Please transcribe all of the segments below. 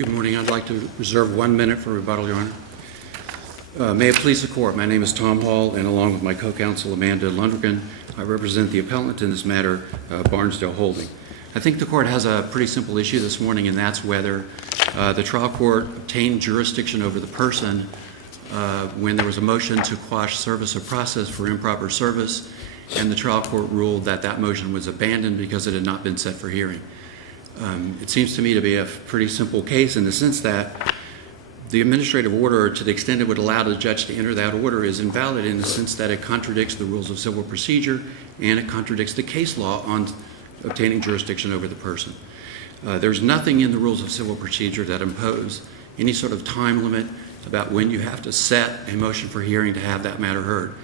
Good morning. I'd like to reserve 1 minute for rebuttal, Your Honor. May it please the Court, my name is Tom Hall, and along with my co-counsel Amanda Lundgren, I represent the appellant in this matter, Barnsdale Holding. I think the Court has a pretty simple issue this morning, and that's whether the trial court obtained jurisdiction over the person when there was a motion to quash service of process for improper service, and the trial court ruled that that motion was abandoned because it had not been set for hearing. It seems to me to be a pretty simple case in the sense that the administrative order, to the extent it would allow the judge to enter that order, is invalid in the sense that it contradicts the rules of civil procedure and it contradicts the case law on obtaining jurisdiction over the person. There's nothing in the rules of civil procedure that impose any sort of time limit about when you have to set a motion for hearing to have that matter heard.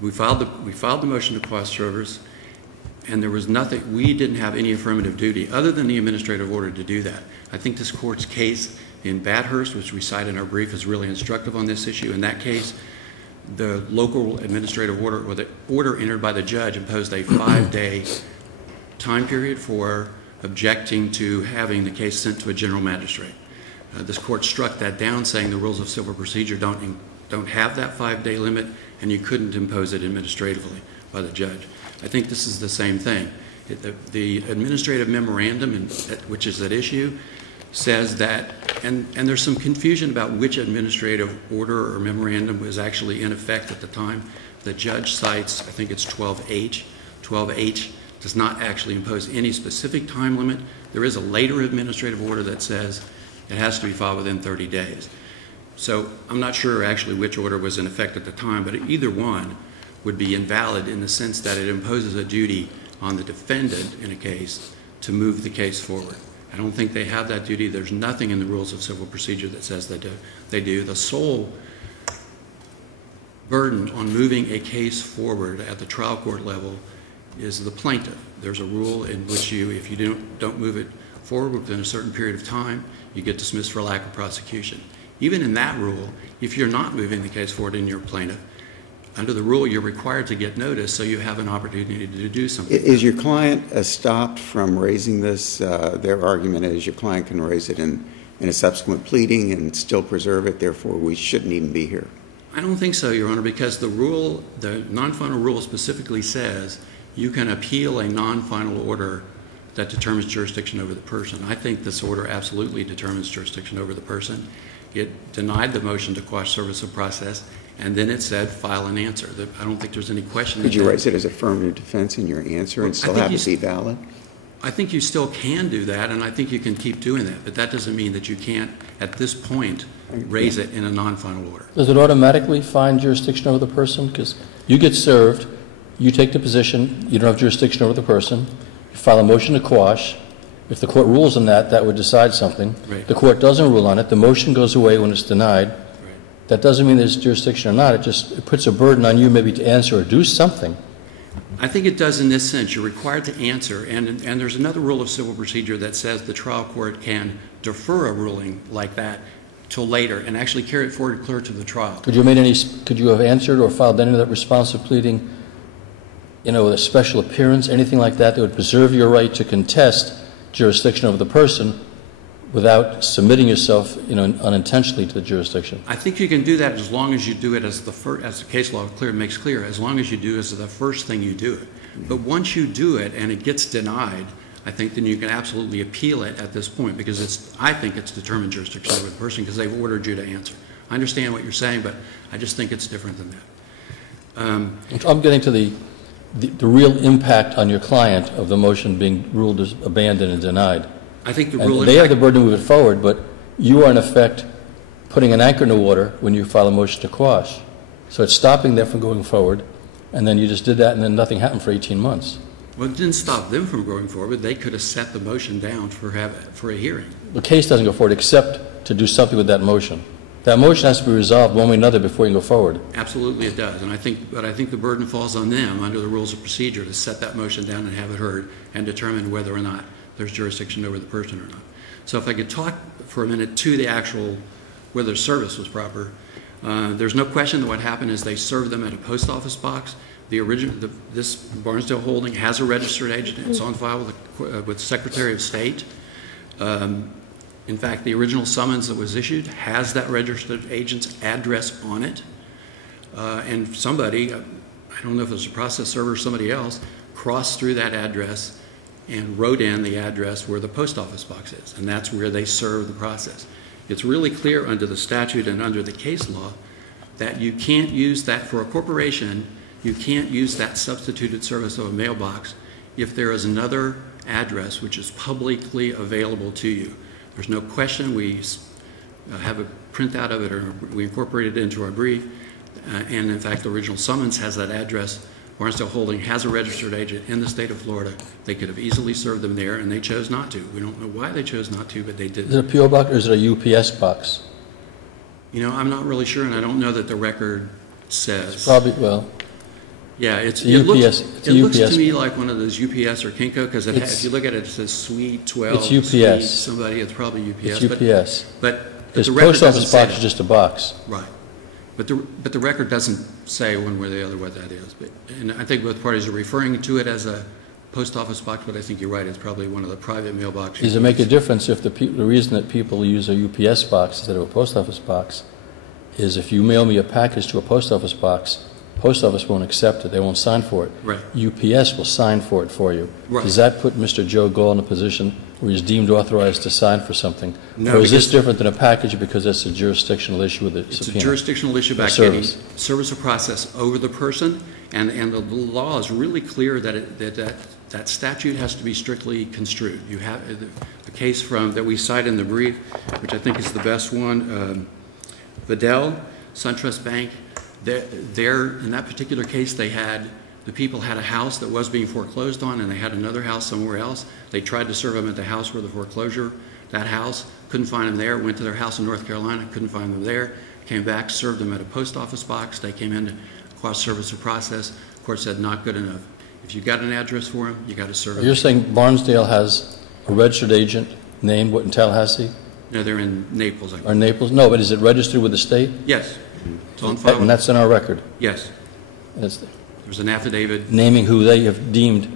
We filed the motion to quash service, and there was nothing, we didn't have any affirmative duty other than the administrative order to do that. I think this Court's case in Bathurst, which we cite in our brief, is really instructive on this issue. In that case, the local administrative order, or the order entered by the judge, imposed a 5-day time period for objecting to having the case sent to a general magistrate. This Court struck that down, saying the rules of civil procedure don't have that 5-day limit, and you couldn't impose it administratively by the judge. I think this is the same thing. The administrative memorandum, which is at issue, says that, and there's some confusion about which administrative order or memorandum was actually in effect at the time. The judge cites, I think it's 12H. 12H does not actually impose any specific time limit. There is a later administrative order that says it has to be filed within 30 days. So I'm not sure actually which order was in effect at the time, but either one would be invalid in the sense that it imposes a duty on the defendant in a case to move the case forward. I don't think they have that duty. There's nothing in the rules of civil procedure that says they do. The sole burden on moving a case forward at the trial court level is the plaintiff. There's a rule in which if you don't move it forward within a certain period of time, you get dismissed for lack of prosecution. Even in that rule, if you're not moving the case forward and you're a plaintiff, under the rule, you're required to get notice, so you have an opportunity to do something. Is your client stopped from raising this? Their argument is your client can raise it in a subsequent pleading and still preserve it, therefore we shouldn't even be here. I don't think so, Your Honor, because the rule, the non-final rule specifically says you can appeal a non-final order that determines jurisdiction over the person. I think this order absolutely determines jurisdiction over the person. It denied the motion to quash service of process, and then it said file an answer. I don't think there's any question. Could you raise it as affirmative defense in your answer and still have it be valid? I think you still can do that, and I think you can keep doing that, but that doesn't mean that you can't, at this point, raise it in a non-final order. Does it automatically find jurisdiction over the person? Because you get served, you take the position, you don't have jurisdiction over the person, you file a motion to quash. If the court rules on that, that would decide something. Right. The court doesn't rule on it. The motion goes away when it's denied. Right. That doesn't mean there's jurisdiction or not. It puts a burden on you maybe to answer or do something. I think it does in this sense. You're required to answer, and there's another rule of civil procedure that says the trial court can defer a ruling like that till later and actually carry it forward clear to the trial. Could you have answered or filed any of that responsive pleading, with a special appearance, anything like that would preserve your right to contest jurisdiction over the person without submitting yourself, unintentionally to the jurisdiction? I think you can do that as long as you do it as the case law makes clear, as long as you do it as the first thing you do it. But once you do it and it gets denied, I think then you can absolutely appeal it at this point because I think it's determined jurisdiction over the person because they've ordered you to answer. I understand what you're saying, but I just think it's different than that. I'm getting to the real impact on your client of the motion being ruled as abandoned and denied. I think the rule. They have the burden to move it forward, but you are in effect putting an anchor in the water when you file a motion to quash. So it's stopping them from going forward, and then you just did that, and then nothing happened for 18 months. Well, it didn't stop them from going forward. They could have set the motion down for a hearing. The case doesn't go forward except to do something with that motion. That motion has to be resolved one way or another before you can go forward. Absolutely it does. But I think the burden falls on them under the rules of procedure to set that motion down and have it heard and determine whether or not there's jurisdiction over the person or not. So if I could talk for a minute to the actual, whether service was proper, there's no question that what happened is they served them at a post office box. This Barnsdale Holding has a registered agent. It's on file with the Secretary of State. In fact, the original summons that was issued has that registered agent's address on it. And somebody, I don't know if it was a process server or somebody else, crossed through that address and wrote in the address where the post office box is, and that's where they serve the process. It's really clear under the statute and under the case law that you can't use that for a corporation. You can't use that substituted service of a mailbox if there is another address which is publicly available to you. There's no question. We have a printout of it, or we incorporated it into our brief. And in fact, the original summons has that address. Barnsdale Holding has a registered agent in the state of Florida. They could have easily served them there, and they chose not to. We don't know why they chose not to, but they did. Is it a P.O. box or is it a UPS box? You know, I'm not really sure, and I don't know that the record says. It's probably, well, yeah, it's it looks, UPS. it looks to me like one of those UPS or Kinko, because if you look at it, it says Suite 12. It's UPS. Suite somebody, it's probably UPS. It's UPS. But This the record post office doesn't box say is just a box. right. But the record doesn't say one way or the other what that is. And I think both parties are referring to it as a post office box, but I think you're right. It's probably one of the private mailboxes. Does it make a difference if the reason that people use a UPS box instead of a post office box is if you mail me a package to a post office box, post office won't accept it. They won't sign for it. Right. UPS will sign for it for you. Right. Does that put Mr. Joe Gall in a position where he's deemed authorized to sign for something? No, or is this different than a package because it's a jurisdictional issue with a It's subpoena? a jurisdictional issue about getting service of process over the person, and the law is really clear that that statute has to be strictly construed. You have the case that we cite in the brief, which I think is the best one, Vidal, SunTrust Bank. There, in that particular case, the people had a house that was being foreclosed on, and they had another house somewhere else. They tried to serve them at the house where the foreclosure, that house, couldn't find them there, went to their house in North Carolina, couldn't find them there, came back, served them at a post office box. They came in to cross service of process. The court said not good enough. If you got an address for them, you got to serve them. You're saying Barnsdale has a registered agent named what in Tallahassee? No, they're in Naples. Or Naples? No, but is it registered with the state? Yes. It's on file. And that's in our record? Yes. There's an affidavit. Naming who they have deemed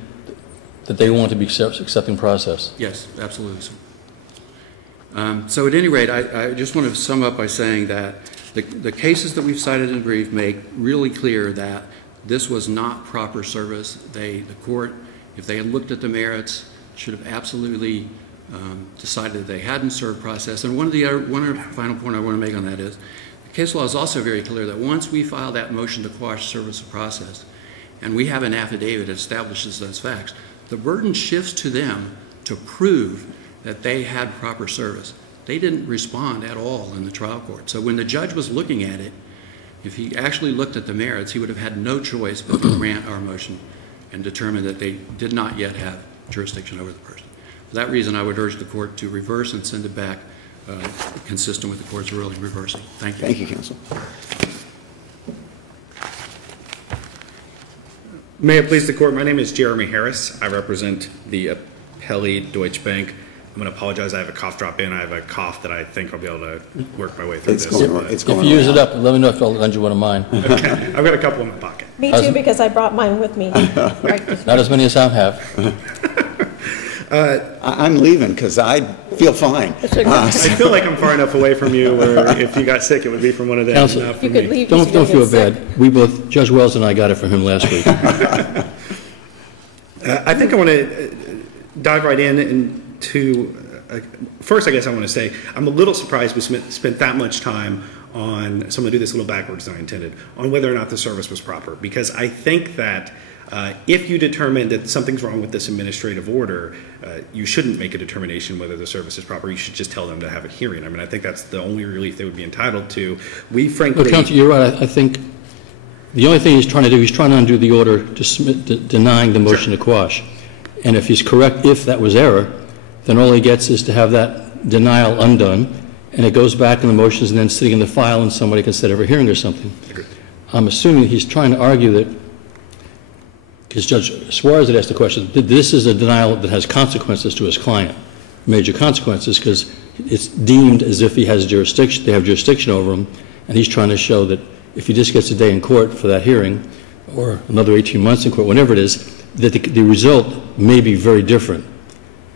that they want to be accepting process. Yes, absolutely. So at any rate, I just want to sum up by saying that the cases that we've cited in the brief make really clear that this was not proper service. The court, if they had looked at the merits, should have absolutely decided that they hadn't served process. And one other final point I want to make on that is, the case law is also very clear that once we file that motion to quash service of process, and we have an affidavit that establishes those facts, the burden shifts to them to prove that they had proper service. They didn't respond at all in the trial court. So when the judge was looking at it, if he actually looked at the merits, he would have had no choice but to grant our motion and determine that they did not yet have jurisdiction over the person. For that reason, I would urge the court to reverse and send it back consistent with the court's ruling reversing. Thank you. Thank you, counsel. May it please the court, my name is Jeremy Harris. I represent the appellee Deutsche Bank. I'm going to apologize. I have a cough drop in. I have a cough that I think I'll be able to work my way through this. If you use it up, let me know if I'll lend you one of mine. Okay. I've got a couple in my pocket. Me too, because I brought mine with me. Not as many as I have. I'm leaving because I feel fine. I feel like I'm far enough away from you where if you got sick, it would be from one of them. Counsel, not from You could me. leave. Don't feel bad. We both, Judge Wells and I got it from him last week. I think I want to dive right into, first I guess I want to say, I'm a little surprised we spent that much time on, so I'm going to do this a little backwards than I intended, on whether or not the service was proper. Because I think that if you determine that something's wrong with this administrative order, you shouldn't make a determination whether the service is proper. You should just tell them to have a hearing. I mean, I think that's the only relief they would be entitled to. We frankly... Well, Counsel, you're right. I think the only thing he's trying to do, he's trying to undo the order denying the motion to quash. And if he's correct, if that was error, then all he gets is to have that denial undone, and it goes back in the motions and then sitting in the file and somebody can set up a hearing or something. Agreed. I'm assuming he's trying to argue that, because Judge Suarez had asked the question, this is a denial that has consequences to his client, major consequences, because it's deemed as if he has jurisdiction, they have jurisdiction over him, and he's trying to show that if he just gets a day in court for that hearing, or another 18 months in court, whatever it is, that the result may be very different.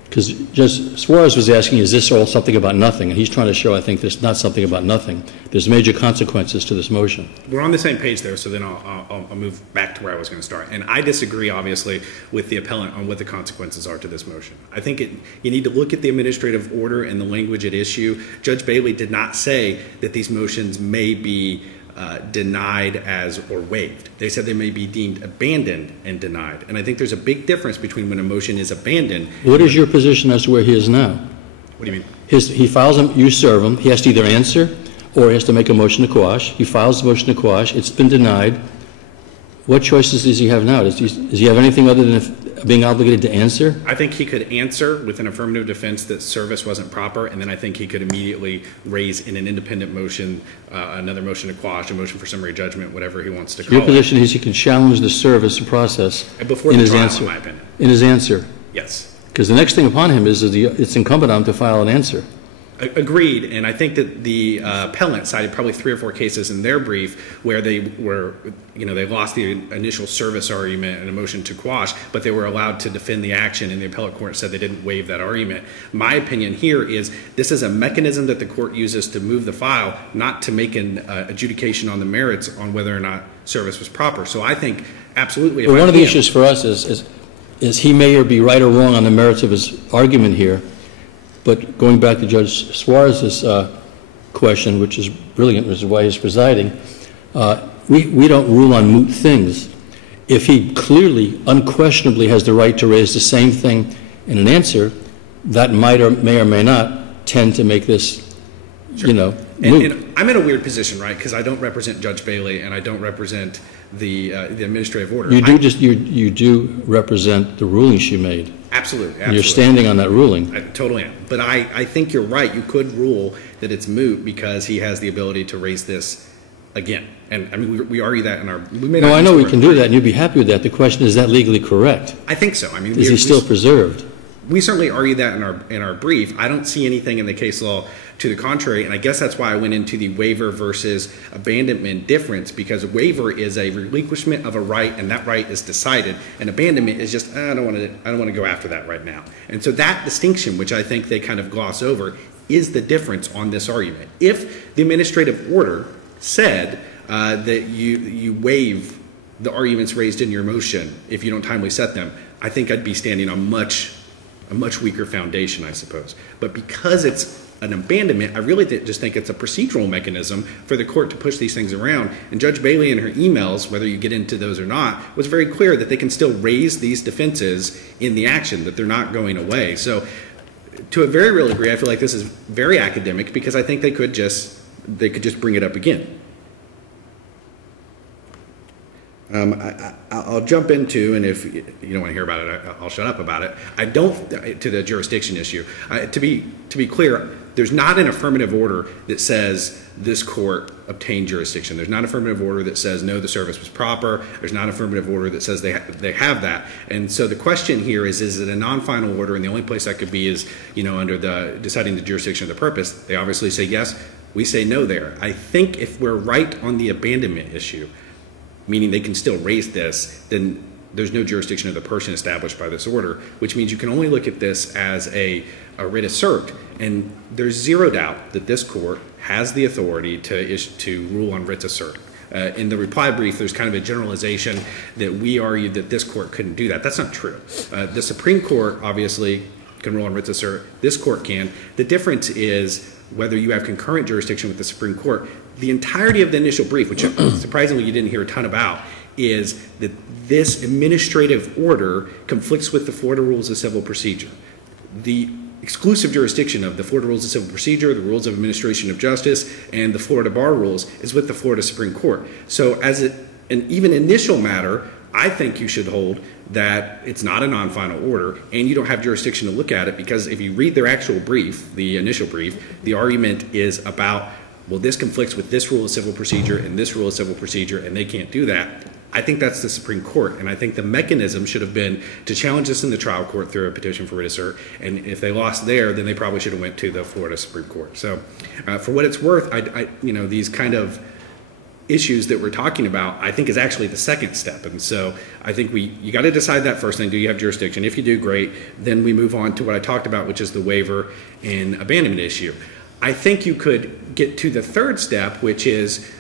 Because Judge Suarez was asking, is this all something about nothing? And he's trying to show, I think, there's not something about nothing. There's major consequences to this motion. We're on the same page there, so then I'll move back to where I was going to start. And I disagree, obviously, with the appellant on what the consequences are to this motion. I think you need to look at the administrative order and the language at issue. Judge Bailey did not say that these motions may be denied as or waived. They said they may be deemed abandoned and denied. And I think there's a big difference between when a motion is abandoned. What is your position as to where he is now? What do you mean? He files them, you serve him, he has to either answer or he has to make a motion to quash. He files the motion to quash, it's been denied. What choices does he have now? Does he have anything other than being obligated to answer? I think he could answer with an affirmative defense that service wasn't proper, and then I think he could immediately raise in an independent motion, another motion to quash, a motion for summary judgment, whatever he wants to call it. Your position is he can challenge the service process before in the his trial, answer. in my opinion. In his answer. Yes. Because the next thing upon him is it's incumbent on him to file an answer. Agreed, and I think that the appellant cited probably 3 or 4 cases in their brief where they lost the initial service argument and a motion to quash, but they were allowed to defend the action, and the appellate court said they didn't waive that argument. My opinion here is this is a mechanism that the court uses to move the file, not to make an adjudication on the merits on whether or not service was proper. So I think absolutely. Well, one of the issues for us is he may be right or wrong on the merits of his argument here. But going back to Judge Suarez's question, which is brilliant, which is why he's presiding, we don't rule on moot things. If he clearly, unquestionably has the right to raise the same thing in an answer, that may or may not tend to make this, sure. moot. And I'm in a weird position, right, because I don't represent Judge Bailey and I don't represent the administrative order. You do represent the ruling she made. Absolutely. And you're standing on that ruling. I totally am. But I think you're right. You could rule that it's moot because he has the ability to raise this again. And I mean, we argue that in our. No, I know we can do that, and you'd be happy with that. The question is that legally correct? I think so. I mean, is he still preserved? We certainly argue that in our brief. I don't see anything in the case law to the contrary, and I guess that's why I went into the waiver versus abandonment difference, because waiver is a relinquishment of a right, and that right is decided, and abandonment is just I don't want to go after that right now. And so that distinction, which I think they kind of gloss over, is the difference on this argument. If the administrative order said that you waive the arguments raised in your motion if you don't timely set them, I think I'd be standing on a much weaker foundation, I suppose. But because it's an abandonment, I really just think it's a procedural mechanism for the court to push these things around. And Judge Bailey in her emails, whether you get into those or not, was very clear that they can still raise these defenses in the action, that they're not going away. So to a very real degree, I feel like this is very academic because I think they could just bring it up again. I'll jump into, and if you don't want to hear about it, I'll shut up about it. I don't, to the jurisdiction issue. To be clear, there's not an affirmative order that says this court obtained jurisdiction. There's not an affirmative order that says no, the service was proper. There's not an affirmative order that says they have that. And so the question here is it a non-final order? And the only place that could be is, under the deciding the jurisdiction of the purpose. They obviously say yes. We say no there. I think if we're right on the abandonment issue, meaning they can still raise this, then there's no jurisdiction of the person established by this order, which means you can only look at this as a writ assert. And there's zero doubt that this court has the authority to rule on writs assert. In the reply brief, there's kind of a generalization that we argued that this court couldn't do that. That's not true. The Supreme Court obviously can rule on writs assert. This court can. The difference is whether you have concurrent jurisdiction with the Supreme Court. The entirety of the initial brief, which surprisingly you didn't hear a ton about, is that this administrative order conflicts with the Florida Rules of Civil Procedure. The exclusive jurisdiction of the Florida Rules of Civil Procedure, the Rules of Administration of Justice, and the Florida Bar Rules is with the Florida Supreme Court. So as an even initial matter, I think you should hold that it's not a non-final order and you don't have jurisdiction to look at it, because if you read their actual brief, the initial brief, the argument is about, well, this conflicts with this rule of civil procedure and this rule of civil procedure, and they can't do that. I think that's the Supreme Court, and I think the mechanism should have been to challenge this in the trial court through a petition for writ assert, and if they lost there, then they probably should have went to the Florida Supreme Court. So for what it's worth, these kind of issues that we're talking about, I think is actually the second step. And so I think you got to decide that first thing. Do you have jurisdiction? If you do, great. Then we move on to what I talked about, which is the waiver and abandonment issue. I think you could get to the third step, which is,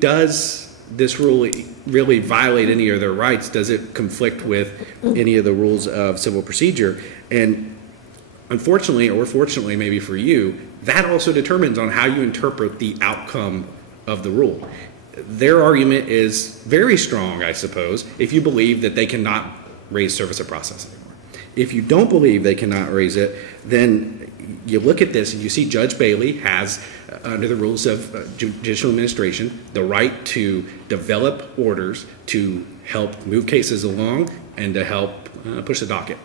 does this rule really violate any of their rights? Does it conflict with any of the rules of civil procedure? And unfortunately, or fortunately maybe for you, that also determines on how you interpret the outcome of the rule. Their argument is very strong, I suppose, if you believe that they cannot raise service of process anymore. If you don't believe they cannot raise it, then you look at this and you see Judge Bailey has, under the rules of judicial administration, the right to develop orders to help move cases along and to help push the docket.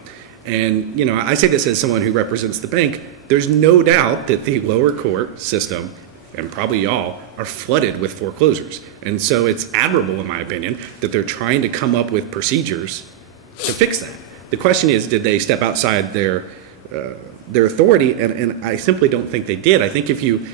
And, I say this as someone who represents the bank. There's no doubt that the lower court system, and probably y'all, are flooded with foreclosures. And so it's admirable, in my opinion, that they're trying to come up with procedures to fix that. The question is, did they step outside their authority? And I simply don't think they did. I think if you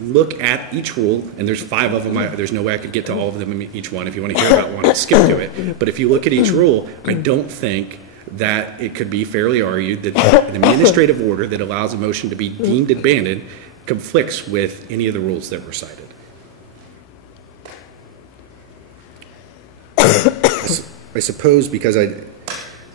look at each rule, and there's 5 of them, there's no way I could get to all of them in each one. If you want to hear about one, I'll skip to it. But if you look at each rule, I don't think that it could be fairly argued that an administrative order that allows a motion to be deemed abandoned conflicts with any of the rules that were cited. I suppose because I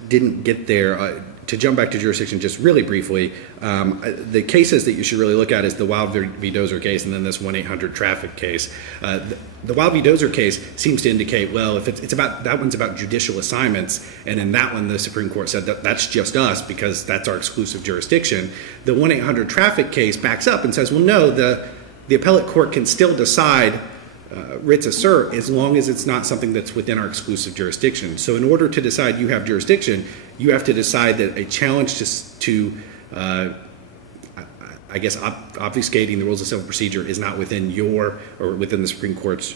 didn't get there, to jump back to jurisdiction just really briefly, the cases that you should really look at is the Wild v. Dozer case and then this 1-800 traffic case. The Wild v. Dozer case seems to indicate, well, if it's about, that one's about judicial assignments, and in that one the Supreme Court said that that's just us because that's our exclusive jurisdiction. The 1-800 traffic case backs up and says, well, no, the appellate court can still decide writs assert as long as it's not something that's within our exclusive jurisdiction. So in order to decide you have jurisdiction, you have to decide that a challenge to I guess, obfuscating the rules of civil procedure is not within your or within the Supreme Court's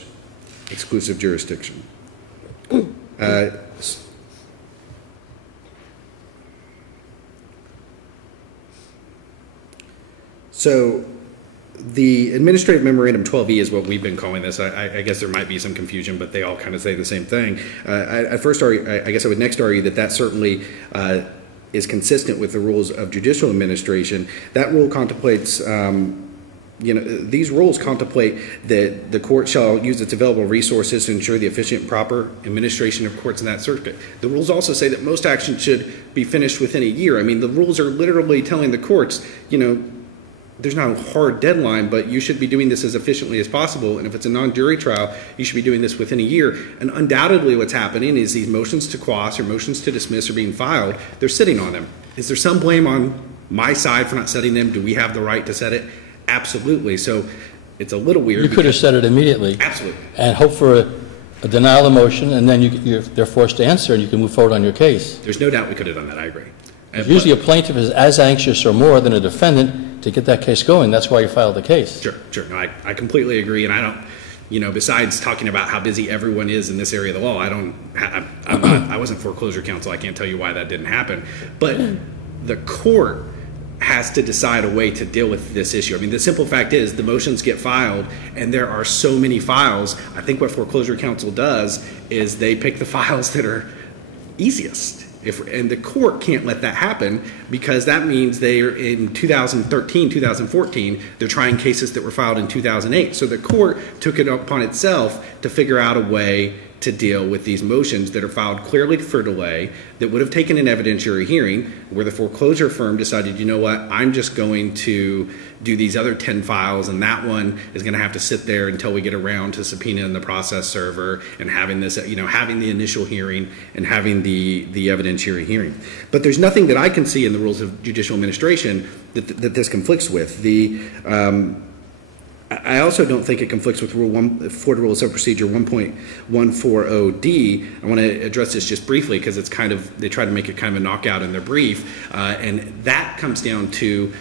exclusive jurisdiction. So the administrative memorandum 12E is what we've been calling this. I guess there might be some confusion, but they all kind of say the same thing. I guess I would next argue that that certainly is consistent with the rules of judicial administration. That rule contemplates, these rules contemplate that the court shall use its available resources to ensure the efficient and proper administration of courts in that circuit. The rules also say that most actions should be finished within a year. I mean, the rules are literally telling the courts, there's not a hard deadline, but you should be doing this as efficiently as possible. And if it's a non-jury trial, you should be doing this within a year. And undoubtedly what's happening is these motions to quash or motions to dismiss are being filed. They're sitting on them. Is there some blame on my side for not setting them? Do we have the right to set it? Absolutely. So it's a little weird. You could have set it immediately. Absolutely. And hope for a denial of motion, and then they're forced to answer, and you can move forward on your case. There's no doubt we could have done that. I agree. Usually a plaintiff is as anxious or more than a defendant to get that case going. That's why you filed the case. Sure. No, I completely agree. And I don't, besides talking about how busy everyone is in this area of the law, I wasn't foreclosure counsel. I can't tell you why that didn't happen. But the court has to decide a way to deal with this issue. I mean, the simple fact is the motions get filed and there are so many files. I think what foreclosure counsel does is they pick the files that are easiest. And the court can't let that happen because that means they are in 2013, 2014, they're trying cases that were filed in 2008. So the court took it upon itself to figure out a way to deal with these motions that are filed clearly for delay that would have taken an evidentiary hearing where the foreclosure firm decided, you know what, I'm just going to do these other 10 files and that one is going to have to sit there until we get around to subpoenaing the process server and having this, having the initial hearing and having the evidentiary hearing. But there's nothing that I can see in the rules of judicial administration that this conflicts with. I also don't think it conflicts with Florida Rules of Procedure 1.140D. I want to address this just briefly because it's they try to make it kind of a knockout in their brief. And that comes down to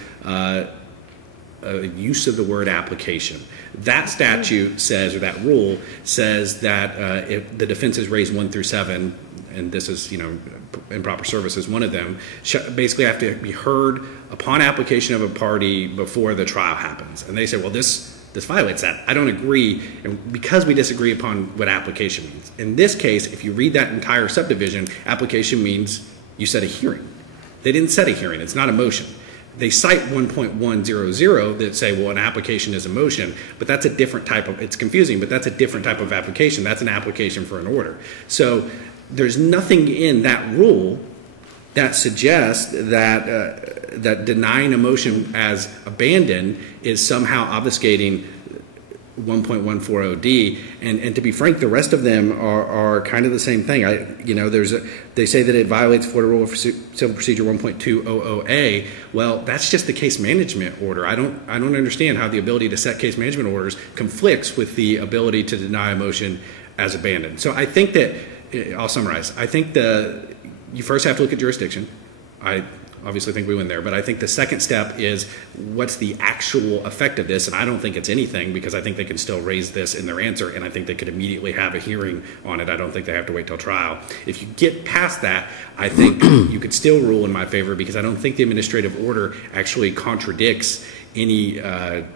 use of the word application. That statute says, or that rule says that if the defenses raised 1 through 7, and this is, improper service is one of them, basically have to be heard upon application of a party before the trial happens. And they say, well, this this violates that. I don't agree, and because we disagree upon what application means. In this case, if you read that entire subdivision, application means you set a hearing. They didn't set a hearing. It's not a motion. They cite 1.100 that say, well, an application is a motion, but that's a different type of, it's confusing, but that's a different type of application. That's an application for an order. So there's nothing in that rule that suggests that, that denying a motion as abandoned is somehow obfuscating 1.140D, and to be frank, the rest of them are kind of the same thing. They say that it violates Florida Rule of Civil Procedure 1.200A. Well, that's just the case management order. I don't understand how the ability to set case management orders conflicts with the ability to deny a motion as abandoned. So I think that, I'll summarize. I think you first have to look at jurisdiction. I obviously think we win there, but I think the second step is what's the actual effect of this, and I don't think it's anything, because I think they can still raise this in their answer, and I think they could immediately have a hearing on it. I don't think they have to wait till trial. If you get past that, I think you could still rule in my favor, because I don't think the administrative order actually contradicts any of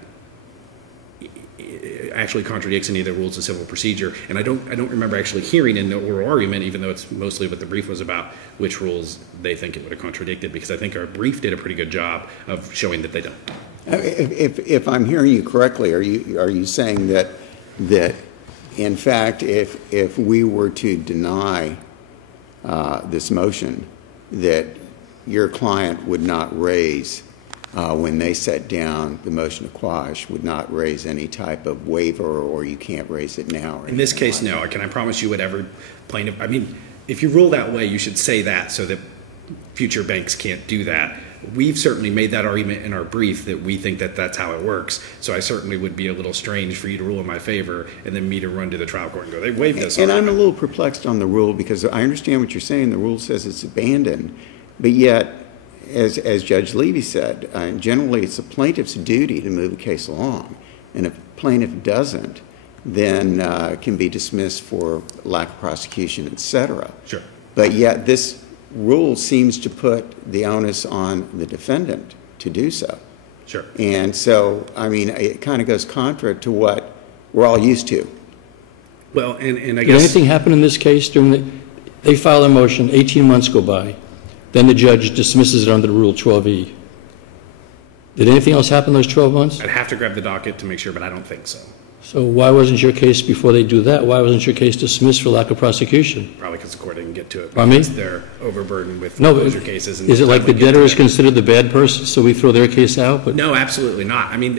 the rules of civil procedure, and I don't remember actually hearing in the oral argument, even though it's mostly what the brief was about, which rules they think it would have contradicted, because I think our brief did a pretty good job of showing that they don't. If I'm hearing you correctly, are you saying that in fact, if we were to deny this motion, that your client would not raise, when they set down the motion to quash, would not raise any type of waiver, or you can't raise it now? In this case, no. Can I promise you whatever plaintiff, I mean, if you rule that way, you should say that so that future banks can't do that. We've certainly made that argument in our brief that we think that that's how it works. So I certainly would be a little strange for you to rule in my favor and then me to run to the trial court and go, they waived this. And I'm a little perplexed on the rule, because I understand what you're saying. The rule says it's abandoned, but yet, as Judge Levy said, generally it's the plaintiff's duty to move a case along, and if a plaintiff doesn't, then can be dismissed for lack of prosecution, etc. Sure. But yet this rule seems to put the onus on the defendant to do so. Sure. And so, I mean, it kind of goes contra to what we're all used to. Well, and I guess... Did anything happen in this case during they file a motion, 18 months go by, then the judge dismisses it under Rule 12E. Did anything else happen those 12 months? I'd have to grab the docket to make sure, but I don't think so. So why wasn't your case, before they do that, why wasn't your case dismissed for lack of prosecution? Probably because the court didn't get to it. Pardon me? They're overburdened with foreclosure cases. And is it like the debtor is considered the bad person, so we throw their case out? But no, absolutely not. I mean,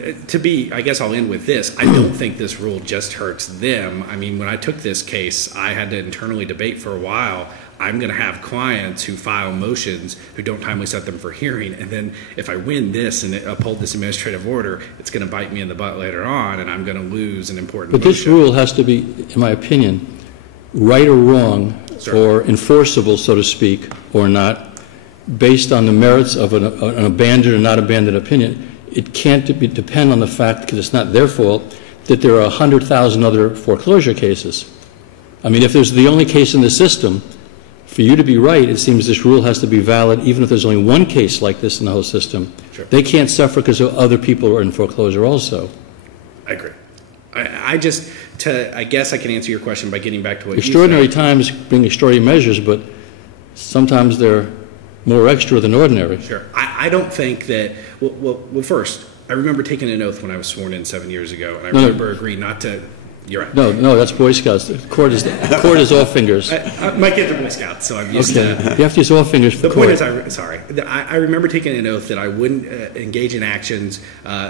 I guess I'll end with this. I don't think this rule just hurts them. I mean, when I took this case, I had to internally debate for a while. I'm going to have clients who file motions who don't timely set them for hearing, and then if I win this and uphold this administrative order, it's going to bite me in the butt later on, and I'm going to lose an important motion. But this rule has to be, in my opinion, right or wrong, or enforceable, so to speak, or not, based on the merits of an abandoned or not abandoned opinion. It can't depend on the fact, because it's not their fault, that there are 100,000 other foreclosure cases. I mean, if there's the only case in the system, for you to be right, it seems this rule has to be valid even if there's only one case like this in the whole system. Sure. They can't suffer because other people are in foreclosure also. I agree. I guess I can answer your question by getting back to what extraordinary you said. times bring extraordinary measures, but sometimes they're more extra than ordinary. Sure. I don't think that, well, first, I remember taking an oath when I was sworn in 7 years ago, and I remember agreeing not to. You're right. No, that's Boy Scouts. The court is all fingers. My kids are Boy Scouts, so I'm used to. You have to use all fingers for the court. point is, I remember taking an oath that I wouldn't engage in actions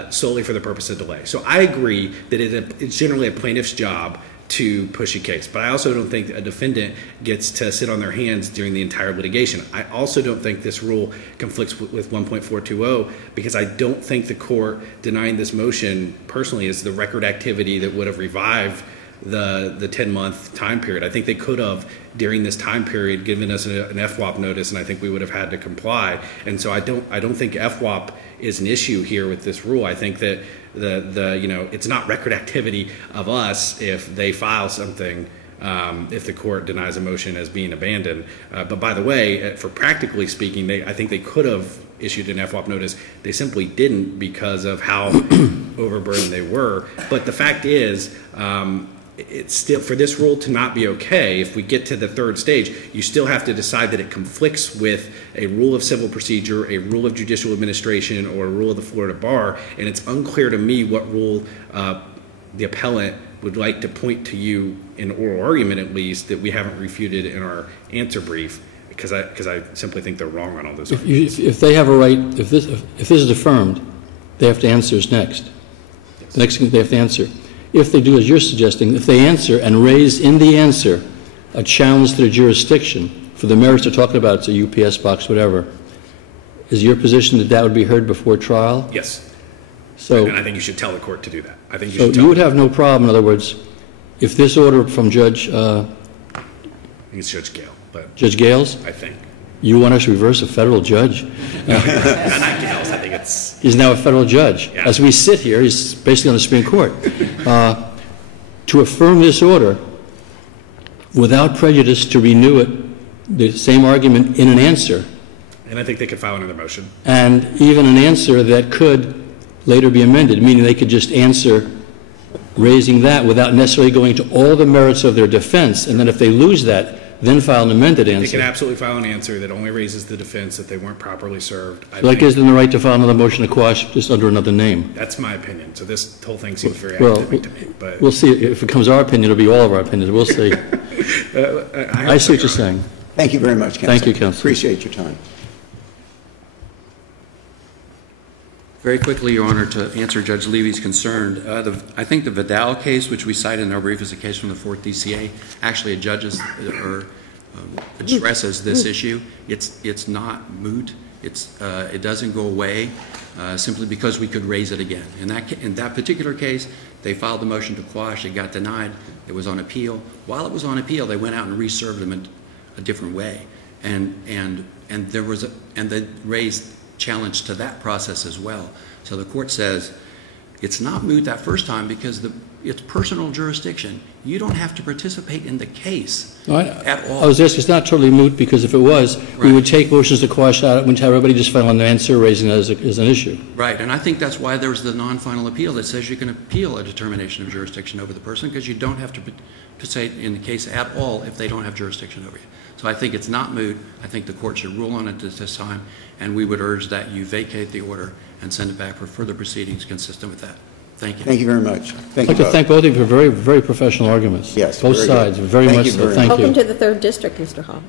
solely for the purpose of delay. So I agree that it's generally a plaintiff's job to push a case, but I also don't think a defendant gets to sit on their hands during the entire litigation. I also don't think this rule conflicts with 1.420, because I don't think the court denying this motion personally is the record activity that would have revived the 10-month time period. I think they could have, during this time period, given us an FWAP notice, and I think we would have had to comply. And so I don't think FWAP is an issue here with this rule. I think that it's not record activity of us if they file something if the court denies a motion as being abandoned. But by the way, for practically speaking, I think they could have issued an FWAP notice. They simply didn't because of how overburdened they were. But the fact is, it's still, for this rule to not be okay, if we get to the third stage, you still have to decide that it conflicts with a rule of civil procedure, a rule of judicial administration, or a rule of the Florida Bar, and it's unclear to me what rule the appellant would like to point to you in oral argument, at least, that we haven't refuted in our answer brief, because I simply think they're wrong on all those arguments. If they have a right, if this is affirmed, they have to answer us next. Yes. The next thing they have to answer. If they do as you're suggesting, if they answer and raise in the answer a challenge to the jurisdiction for the merits they're talking about, it's a UPS box, whatever, is your position that that would be heard before trial? Yes. So, and I think you should tell the court to do that. I think you so should tell you would have no problem, in other words, if this order from Judge I think it's Judge Gale, but Judge Gales, I think. you want us to reverse a federal judge? Not Gales, I think it's... He's now a federal judge. Yeah. As we sit here, he's basically on the Supreme Court. To affirm this order without prejudice to renew it, the same argument in an answer, And I think they could file another motion. and even an answer that could later be amended, meaning they could just answer raising that without necessarily going to all the merits of their defense, and then if they lose that, then file an amended They can answer. absolutely file an answer that only raises the defense that they weren't properly served. I That think gives them the right to file another motion to quash just under another name. that's my opinion. So this whole thing seems very Well, academic to me. But we'll see. If it becomes our opinion, it'll be all of our opinions. We'll see. I see what you're saying. Thank you very much, Counsel. Thank you, Counsel. Appreciate your time. Very quickly, Your Honor, to answer Judge Levy's concern, I think the Vidal case, which we cite in our brief as a case from the 4th DCA, actually addresses this issue. It's not moot. It doesn't go away simply because we could raise it again. In that particular case, they filed the motion to quash. It got denied. It was on appeal. While it was on appeal, they went out and reserved them a different way, and they raised challenge to that process as well. So the court says it's not moot that first time because it's personal jurisdiction. You don't have to participate in the case at all. I was asking, it's not totally moot because if it was, we would take motions to quash out and have everybody just file an answer raising it as an issue. Right, and I think that's why there's the non-final appeal that says you can appeal a determination of jurisdiction over the person because you don't have to participate in the case at all if they don't have jurisdiction over you. So I think it's not moot. I think the court should rule on it at this time, and we would urge that you vacate the order and send it back for further proceedings consistent with that. Thank you. Thank you very much. I'd like to thank both of you for very, very professional arguments. Yes, both very sides, good. very Thank much you so. very Thank you. Welcome to the 3rd District, Mr. Hall.